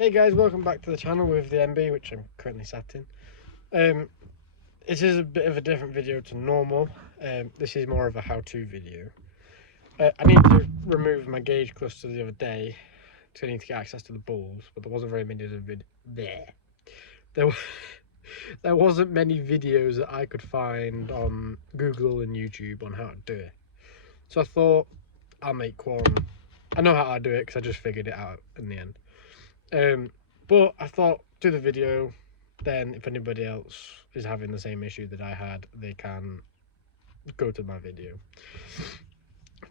Hey guys, welcome back to the channel with the MB, which I'm currently sat in. This is a bit of a different video to normal. This is more of a how-to video. I needed to remove my gauge cluster the other day because I need to get access to the balls, but there wasn't very many there wasn't many videos that I could find on Google and YouTube on how to do it. So I thought I'll make one. I know how to do it because I just figured it out in the end. But I thought, do the video, then if anybody else is having the same issue that I had, they can go to my video.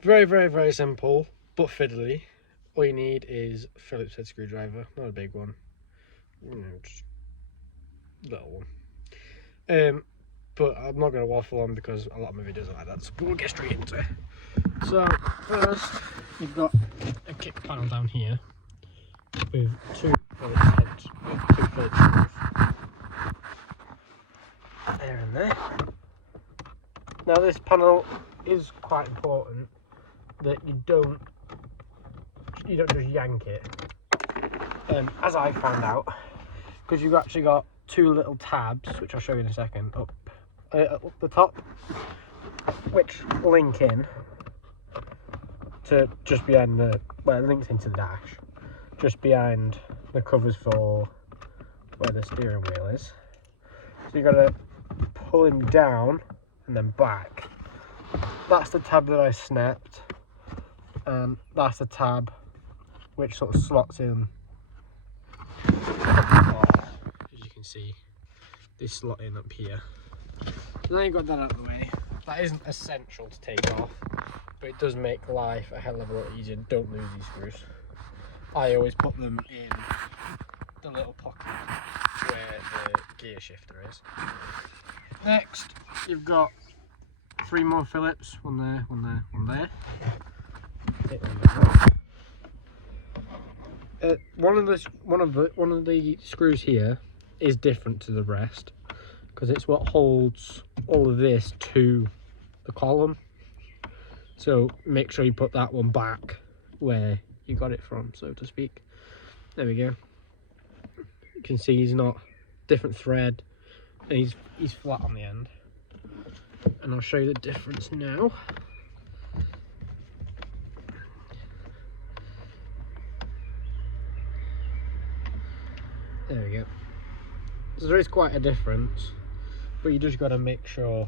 Very, very, very simple, but fiddly. All you need is a Phillips head screwdriver, not a big one, just a little one. But I'm not going to waffle on because a lot of my videos are like that, so we'll get straight into it. So first, you've got a kick panel down here with two Phillips heads, two Phillips screws there and there. Now this panel is quite important that you don't just yank it, as I found out, because you've actually got two little tabs, which I'll show you in a second, up the top, which link in to just behind the, well, it links into the dash, just behind the covers for where the steering wheel is. So you've got to pull him down and then back. That's the tab that I snapped, and that's the tab which sort of slots in. As you can see, this slot in up here. So now you've got that out of the way. That isn't essential to take off, but it does make life a hell of a lot easier. Don't lose these screws. I always put them in the little pocket where the gear shifter is. Next, you've got three more Phillips, one there, one there, one there. One of the screws here is different to the rest because it's what holds all of this to the column. So make sure you put that one back where you got it from, so to speak. There we go. You can see he's not different thread, and he's flat on the end. And I'll show you the difference now. There we go. So there is quite a difference, but you just got to make sure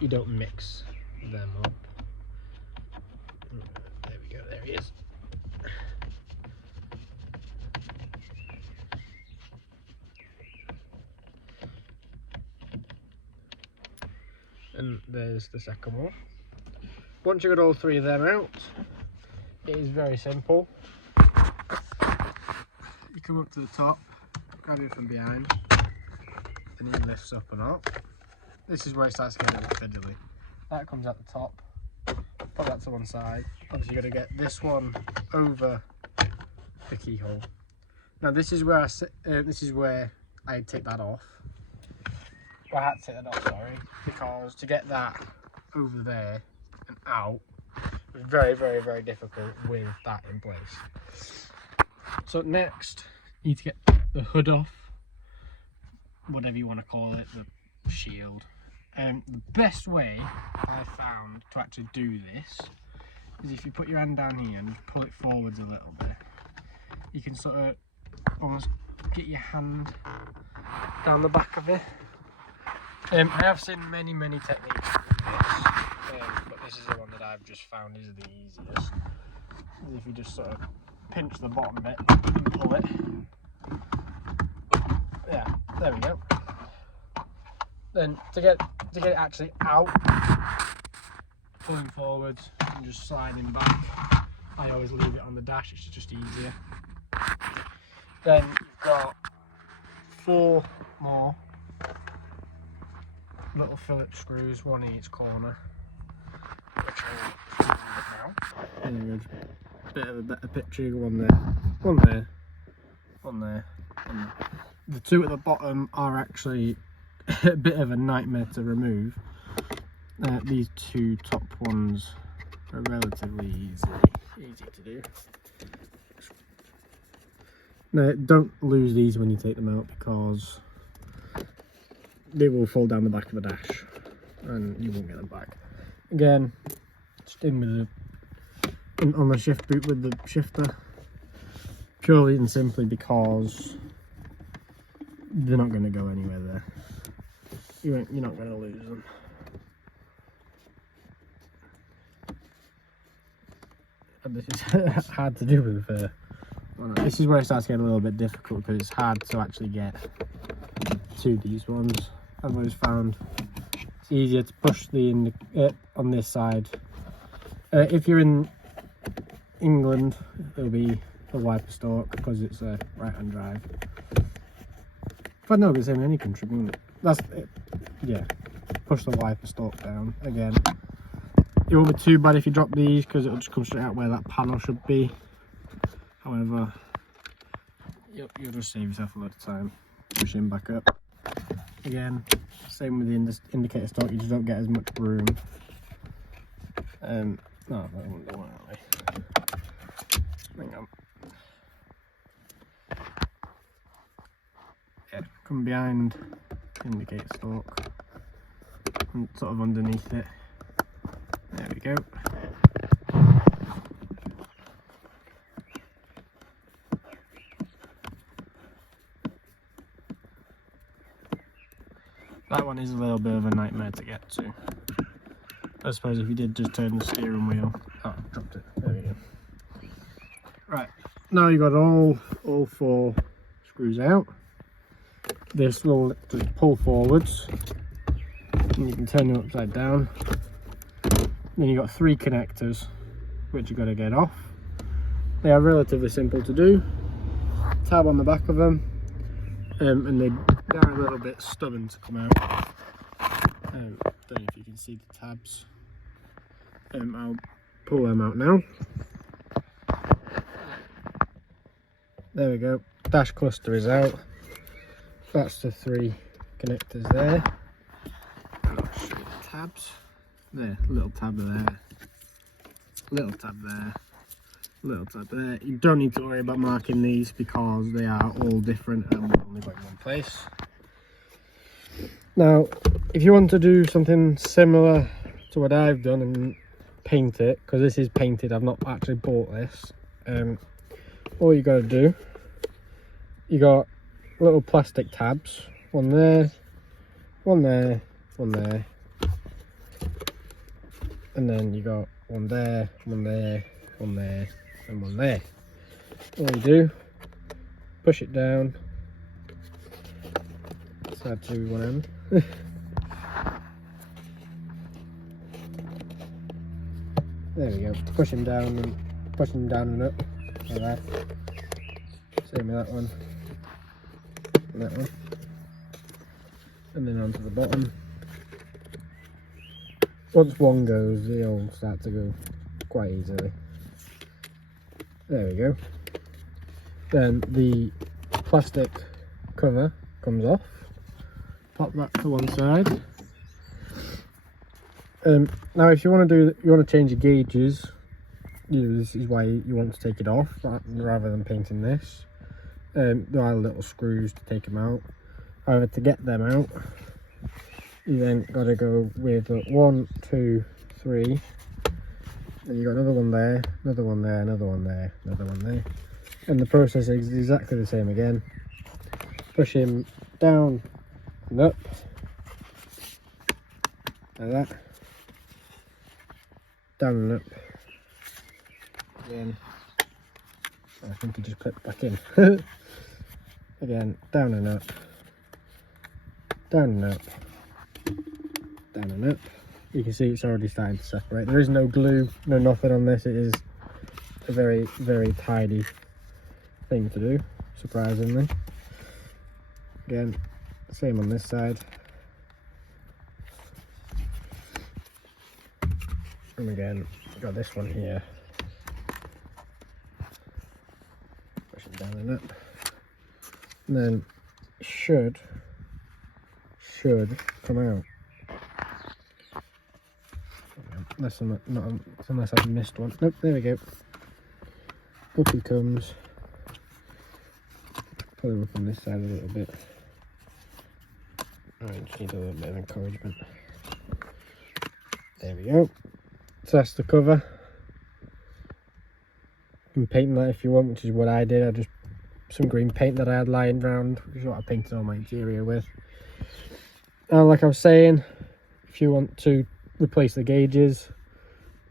you don't mix them up. There we go, there he is. And there's the second one. Once you've got all three of them out, it is very simple. You come up to the top, grab it from behind, and it lifts up and up. This is where it starts getting a bit fiddly. That comes at the top, put that to one side. Obviously you've got to get this one over the keyhole. Now this is where I take that off. I had to take that off, sorry, because to get that over there and out was very, very, very difficult with that in place. So next, you need to get the hood off, whatever you want to call it, the shield. The best way I found to actually do this is if you put your hand down here and pull it forwards a little bit, you can sort of almost get your hand down the back of it. I have seen many techniques to do this, but this is the one that I've just found is the easiest. If you just sort of pinch the bottom bit and pull it. Yeah, there we go. Then to get it actually out, pulling forwards and just sliding back. I always leave it on the dash, it's just easier. Then you've got four more little Phillips screws, one in each corner, which I'll show you now. There, bit of a better picture. One there, one there, one there, and the two at the bottom are actually a bit of a nightmare to remove. These two top ones are relatively easy to do. Now, don't lose these when you take them out, because they will fall down the back of the dash and you won't get them back. Again, just in with on the shift boot with the shifter, purely and simply because they're not going to go anywhere there. You're not going to lose them. And this is hard to do with this is where it starts getting a little bit difficult, because it's hard to actually get to these ones. I've always found it's easier to push the on this side. If you're in England, it'll be a wiper stalk because it's a right-hand drive. But no, it's in any country. That's it. Yeah, push the wiper stalk down again. It won't be too bad if you drop these, because it'll just come straight out where that panel should be. However, you'll just save yourself a lot of time pushing back up. Again, same with the indicator stalk, you just don't get as much room. No, I won't do that way. Hang on. Yeah, come behind the indicator stalk and sort of underneath it. There we go. That one is a little bit of a nightmare to get to. I suppose if you did just turn the steering wheel. Oh, I dropped it. There we go. Right, now you've got all 4 screws out. This will just pull forwards, and you can turn it upside down. Then you've got 3 connectors, which you've got to get off. They are relatively simple to do. Tab on the back of them, and they are a little bit stubborn to come out. Don't know if you can see the tabs. I'll pull them out now. There we go. Dash cluster is out. That's the 3 connectors there. And I'll show you the tabs. There, little tab there, little tab there, little tab there. You don't need to worry about marking these because they are all different and will only go in one place. Now, if you want to do something similar to what I've done and paint it, because this is painted, I've not actually bought this, all you got to do, you got little plastic tabs, one there, one there, one there, and then you got one there, one there, one there, and one there. All you do, push it down, side to one end. There we go. Push him down and up, like that. Same with that one, and that one, and then onto the bottom. Once one goes, they all start to go quite easily. There we go. Then the plastic cover comes off. Pop that to one side. Now, if you want to change your gauges, this is why you want to take it off rather than painting this. There are little screws to take them out. However, to get them out, you then got to go with 1, 2, 3. And you got another one there, another one there, another one there, another one there. And the process is exactly the same again. Push him down and up, like that. Down and up. Again. I think he just clipped back in. Again, down and up. Down and up. Down and up. You can see it's already starting to separate. There is no glue, no nothing on this. It is a very, very tidy thing to do, surprisingly. Again, same on this side. And again, we've got this one here. Push it down and up. And then should come out. Unless I've missed one. Nope, there we go. Up he comes. pulling up on this side a little bit. I just need a little bit of encouragement. There we go. So that's the cover. You can paint that if you want, which is what I did. I just some green paint that I had lying around, which is what I painted all my interior with. And like I was saying, if you want to replace the gauges,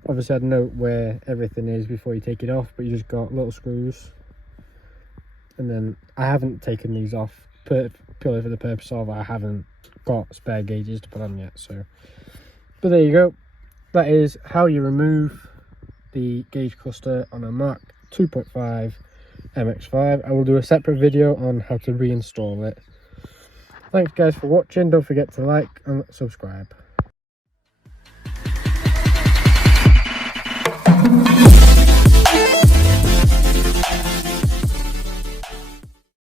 obviously I'd note where everything is before you take it off, but you just got little screws. And then I haven't taken these off purely for the purpose of I haven't got spare gauges to put on yet. So, but there you go. That is how you remove the gauge cluster on a mk2.5 mx5. I will do a separate video on how to reinstall it. Thanks guys for watching. Don't forget to like and subscribe.